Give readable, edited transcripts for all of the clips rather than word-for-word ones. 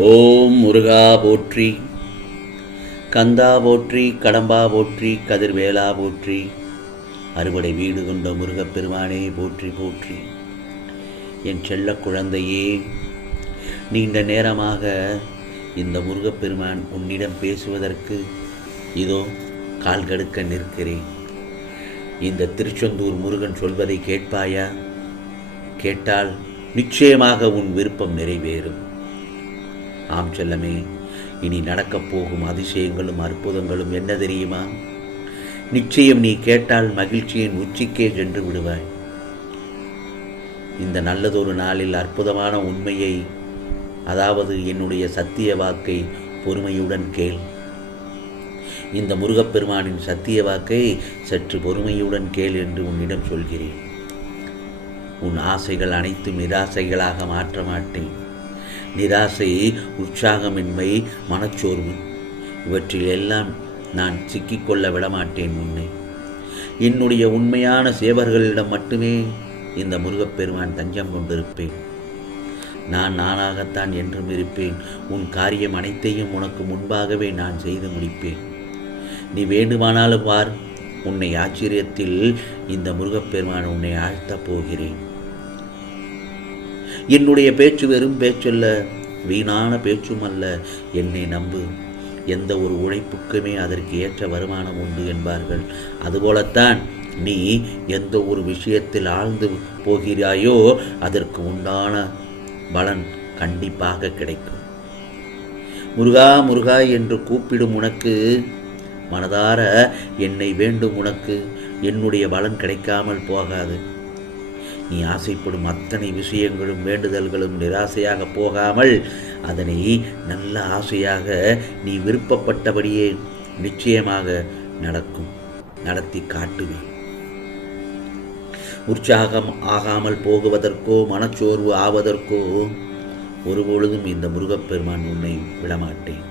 ஓம் முருகா போற்றி, கந்தா போற்றி, கடம்பா போற்றி, கதிர்வேலா போற்றி, அறுவடை வீடு கொண்ட முருகப்பெருமானே போற்றி போற்றி. என் செல்ல குழந்தையே, நீண்ட நேரமாக இந்த முருகப்பெருமான் உன்னிடம் பேசுவதற்கு இதோ கால் கடுக்க நிற்கிறேன். இந்த திருச்செந்தூர் முருகன் சொல்வதை கேட்பாயா? கேட்டால் நிச்சயமாக உன் விருப்பம் நிறைவேறும். ஆம் செல்லமே, இனி நடக்கப் போகும் அதிசயங்களும் அற்புதங்களும் என்ன தெரியுமா? நிச்சயம் நீ கேட்டால் மகிழ்ச்சியின் உச்சிக்கே சென்று விடுவாய். இந்த நல்லதொரு நாளில் அற்புதமான உண்மையை, அதாவது என்னுடைய சத்திய வாக்கை பொறுமையுடன் கேள். இந்த முருகப்பெருமானின் சத்திய வாக்கை சற்று பொறுமையுடன் கேள் என்று உன்னிடம் சொல்கிறேன். உன் ஆசைகள் அனைத்தும் நிராசைகளாக மாற்ற மாட்டேன். நிராசை, உற்சாகமின்மை, மனச்சோர்வு, இவற்றில் எல்லாம் நான் சிக்கிக்கொள்ள விடமாட்டேன் உன்னை. என்னுடைய உண்மையான சேவர்களிடம் மட்டுமே இந்த முருகப்பெருமான் தஞ்சம் கொண்டிருப்பேன். நான் நானாகத்தான் என்றும் இருப்பேன். உன் காரியம் அனைத்தையும் உனக்கு முன்பாகவே நான் செய்து முடிப்பேன். நீ வேண்டுமானாலும் வார். உன்னை ஆச்சரியத்தில் இந்த முருகப்பெருமான் உன்னை ஆழ்த்தப் போகிறேன். என்னுடைய பேச்சு வெறும் பேச்சல்ல, வீணான பேச்சும் அல்ல. என்னை நம்பு. எந்த ஒரு உழைப்புக்குமே அதற்கு ஏற்ற வருமானம் உண்டு என்பார்கள். அதுபோலத்தான் நீ எந்த ஒரு விஷயத்தில் ஆழ்ந்து போகிறாயோ அதற்கு உண்டான பலன் கண்டிப்பாக கிடைக்கும். முருகா முருகா என்று கூப்பிடும் உனக்கு, மனதார என்னை வேண்டும் உனக்கு, என்னுடைய பலன் கிடைக்காமல் போகாது. நீ ஆசைப்படும் அத்தனை விஷயங்களும் வேண்டுதல்களும் நிராசையாக போகாமல் அதனை நல்ல ஆசையாக நீ விருப்பப்பட்டபடியே நிச்சயமாக நடக்கும், நடத்தி காட்டுவேன். உற்சாகம் ஆகாமல் போகுவதற்கோ மனச்சோர்வு ஆவதற்கோ ஒருபொழுதும் இந்த முருகப்பெருமான் உன்னை விடமாட்டேன்.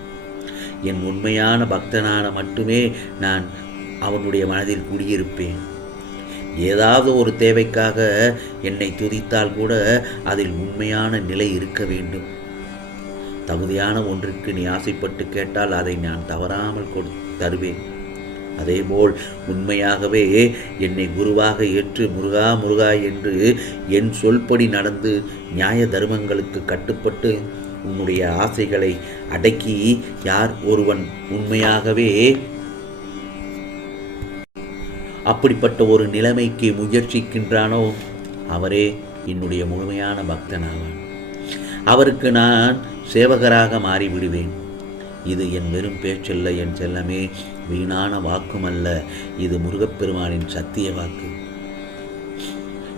என் உண்மையான பக்தனான மட்டுமே நான் அவனுடைய மனதில் குடியிருப்பேன். ஏதாவது ஒரு தேவைக்காக என்னை துதித்தால் கூட அதில் உண்மையான நிலை இருக்க வேண்டும். தகுதியான ஒன்றிற்கு நீ ஆசைப்பட்டு கேட்டால் அதை நான் தவறாமல் தருவேன். அதேபோல் உண்மையாகவே என்னை குருவாக ஏற்று முருகா முருகா என்று என் சொல்படி நடந்து நியாய தர்மங்களுக்கு கட்டுப்பட்டு உன்னுடைய ஆசைகளை அடக்கி யார் ஒருவன் உண்மையாகவே அப்படிப்பட்ட ஒரு நிலைமைக்கு முயற்சிக்கின்றானோ அவரே என்னுடைய முழுமையான பக்தனாவான். அவருக்கு நான் சேவகராக மாறிவிடுவேன். இது என் வெறும் பேச்சல்ல என் செல்லமே, வீணான வாக்குமல்ல. இது முருகப்பெருமானின் சத்திய வாக்கு.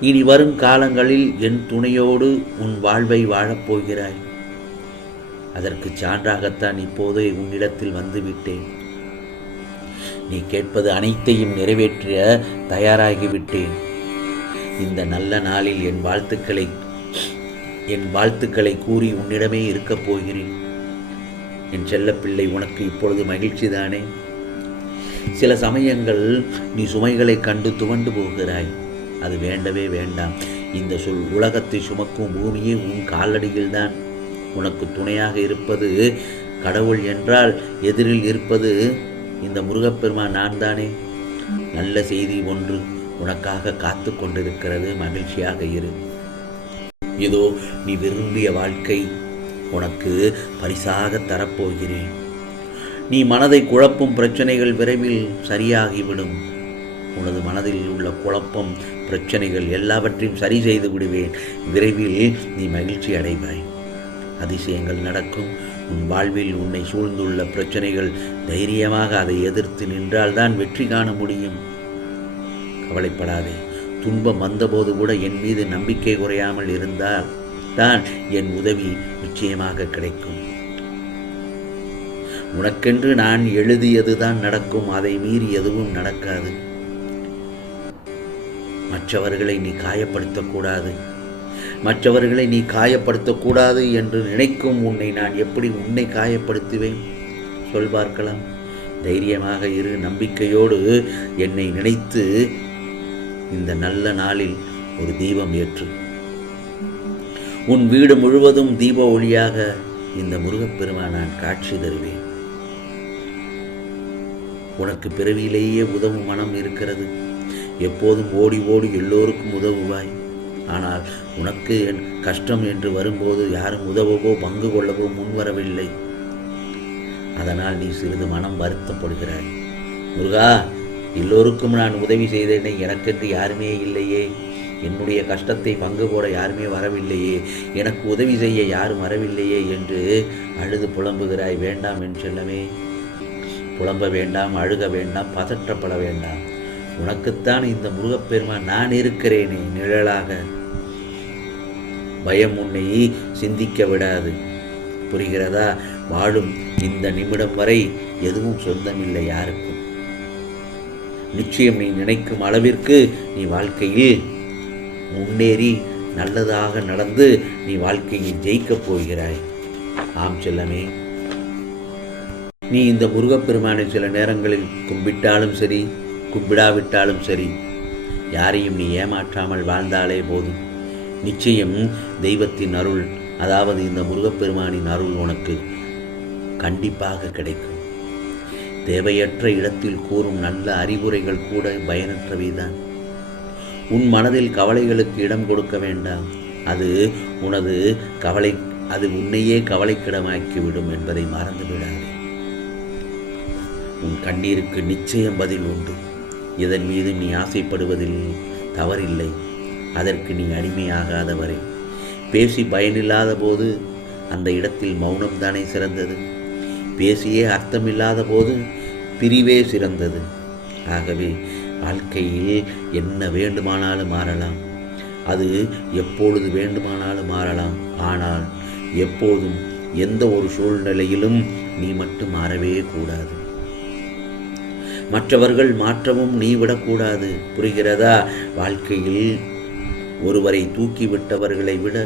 இனி வரும் காலங்களில் என் துணையோடு உன் வாழ்வை வாழப்போகிறாய். அதற்கு சான்றாகத்தான் இப்போதே உன்னிடத்தில் வந்துவிட்டேன். நீ கேட்பது அனைத்தையும் நிறைவேற்ற தயாராகிவிட்டேன். இந்த நல்ல நாளில் என் வாழ்த்துக்களை கூறி உன்னிடமே இருக்கப் போகிறேன். என் செல்லப்பிள்ளை, உனக்கு இப்பொழுது மகிழ்ச்சி தானே? சில சமயங்கள் நீ சுமைகளை கண்டு துவண்டு போகிறாய். அது வேண்டவே வேண்டாம். இந்த உலகத்தை சுமக்கும் பூமியே உன் காலடியில்தான். உனக்கு துணையாக இருப்பது கடவுள் என்றால் எதிரில் இருப்பது இந்த முருகப்பெருமான் நான் தானே. நல்ல செய்தி ஒன்று உனக்காக காத்து கொண்டிருக்கிறது. மகிழ்ச்சியாக இரு. இதோ நீ விரும்பிய வாழ்க்கை உனக்கு பரிசாக தரப்போகிறேன். நீ மனதை குழப்பும் பிரச்சனைகள் விரைவில் சரியாகிவிடும். உனது மனதில் உள்ள குழப்பம், பிரச்சனைகள் எல்லாவற்றையும் சரி செய்து விடுவேன். விரைவில் நீ மகிழ்ச்சி அடைவாய். அதிசயங்கள் நடக்கும். உன் வாழ்வில் உன்னை சூழ்ந்துள்ள பிரச்சனைகள் தைரியமாக அதை எதிர்த்து நின்றால்தான் வெற்றி காண முடியும். கவலைப்படாதே. துன்பம் வந்தபோது கூட என் மீது நம்பிக்கை குறையாமல் இருந்தால் தான் என் உதவி நிச்சயமாக கிடைக்கும். உனக்கென்று நான் எழுதியதுதான் நடக்கும். அதை மீறி எதுவும் நடக்காது. மற்றவர்களை நீ காயப்படுத்தக்கூடாது என்று நினைக்கும் உன்னை நான் எப்படி உன்னை காயப்படுத்துவேன்? சொல் பார்க்கலாம். தைரியமாக இரு. நம்பிக்கையோடு என்னை நினைத்து இந்த நல்ல நாளில் ஒரு தீபம் ஏற்று உன் வீடு முழுவதும் தீப ஒளியாக இந்த முருகப்பெருமான் நான் காட்சி தருவேன். உனக்கு பிறவியிலேயே உதவும் மனம் இருக்கிறது. எப்போதும் ஓடி ஓடி எல்லோருக்கும் உதவுவாய். ஆனால் உனக்கு என் கஷ்டம் என்று வரும்போது யாரும் உதவவோ பங்கு கொள்ளவோ முன்வரவில்லை. அதனால் நீ சிறிது மனம் வருத்தப்படுகிறாய். முருகா, எல்லோருக்கும் நான் உதவி செய்தேனே, எனக்கென்று யாருமே இல்லையே, என்னுடைய கஷ்டத்தை பங்கு போட யாருமே வரவில்லையே, எனக்கு உதவி செய்ய யாரும் வரவில்லையே என்று அழுது புலம்புகிறாய். வேண்டாம் என் செல்லமே, புலம்ப வேண்டாம், அழுக வேண்டாம், பதற்றப்பட வேண்டாம். உனக்குத்தான் இந்த முருகப்பெருமான் நான் இருக்கிறேனே நிழலாக. பயம் உன்னை சிந்திக்க விடாது. புரிகிறதா? வாழும் இந்த நிமிடம் வரை எதுவும் சொந்தமில்லை யாருக்கும். நிச்சயம் நீ நினைக்கும் அளவிற்கு நீ வாழ்க்கையில் முன்னேறி நல்லதாக நடந்து நீ வாழ்க்கையில் ஜெயிக்கப் போகிறாய். ஆம் செல்லமே, நீ இந்த முருகப்பெருமானை சில நேரங்களில் கும்பிட்டாலும் சரி, கும்பிடாவிட்டாலும் சரி, யாரையும் நீ ஏமாற்றாமல் வாழ்ந்தாலே போதும். நிச்சயம் தெய்வத்தின் அருள், அதாவது இந்த முருகப்பெருமானின் அருள் உனக்கு கண்டிப்பாக கிடைக்கும். தேவையற்ற இடத்தில் கூறும் நல்ல அறிவுரைகள் கூட பயனற்றவைதான். உன் மனதில் கவலைகளுக்கு இடம் கொடுக்க வேண்டாம். அது உன்னையே கவலைக்கிடமாக்கிவிடும் என்பதை மறந்து விடாதே. உன் கண்ணீருக்கு நிச்சயம் பதில் உண்டு. இதன் மீது நீ ஆசைப்படுவதில் தவறில்லை. அதற்கு நீ அடிமையாகாத வரை. பேசி பயனில்லாத போது அந்த இடத்தில் மௌனம்தானே சிறந்தது. பேசியே அர்த்தமில்லாத போது பிரிவே சிறந்தது. ஆகவே வாழ்க்கையில் என்ன வேண்டுமானாலும் மாறலாம். அது எப்பொழுது வேண்டுமானாலும் மாறலாம். ஆனால் எப்போதும் எந்த ஒரு சூழ்நிலையிலும் நீ மட்டும் மாறவே கூடாது. மற்றவர்கள் மாற்றவும் நீ விடக்கூடாது. புரிகிறதா? வாழ்க்கையில் ஒருவரை தூக்கிவிட்டவர்களை விட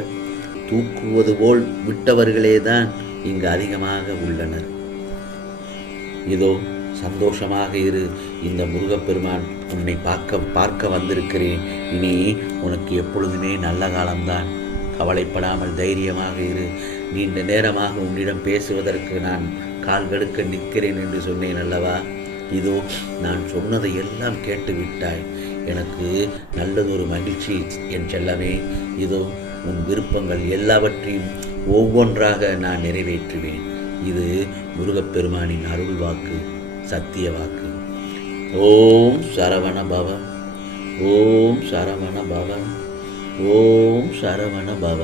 தூக்குவது போல் விட்டவர்களேதான் இங்கு அதிகமாக உள்ளனர். இதோ சந்தோஷமாக இரு. இந்த முருகப்பெருமான் உன்னை பார்க்க வந்திருக்கிறேன். இனி உனக்கு எப்பொழுதுமே நல்ல காலம்தான். கவலைப்படாமல் தைரியமாக இரு. நீண்ட நேரமாக உன்னிடம் பேசுவதற்கு நான் கால் கடுக்க நிற்கிறேன் என்று சொன்னேன் அல்லவா? இதோ நான் சொன்னதை எல்லாம் கேட்டு விட்டாய். எனக்கு நல்லதொரு மகிழ்ச்சி என் செல்லமே. இதோ உன் விருப்பங்கள் எல்லாவற்றையும் ஒவ்வொன்றாக நான் நிறைவேற்றுவேன். இது முருகப்பெருமானின் அருள் வாக்கு, சத்திய வாக்கு. ஓம் சரவண பவ, ஓம் சரவண பவ, ஓம் சரவண பவ.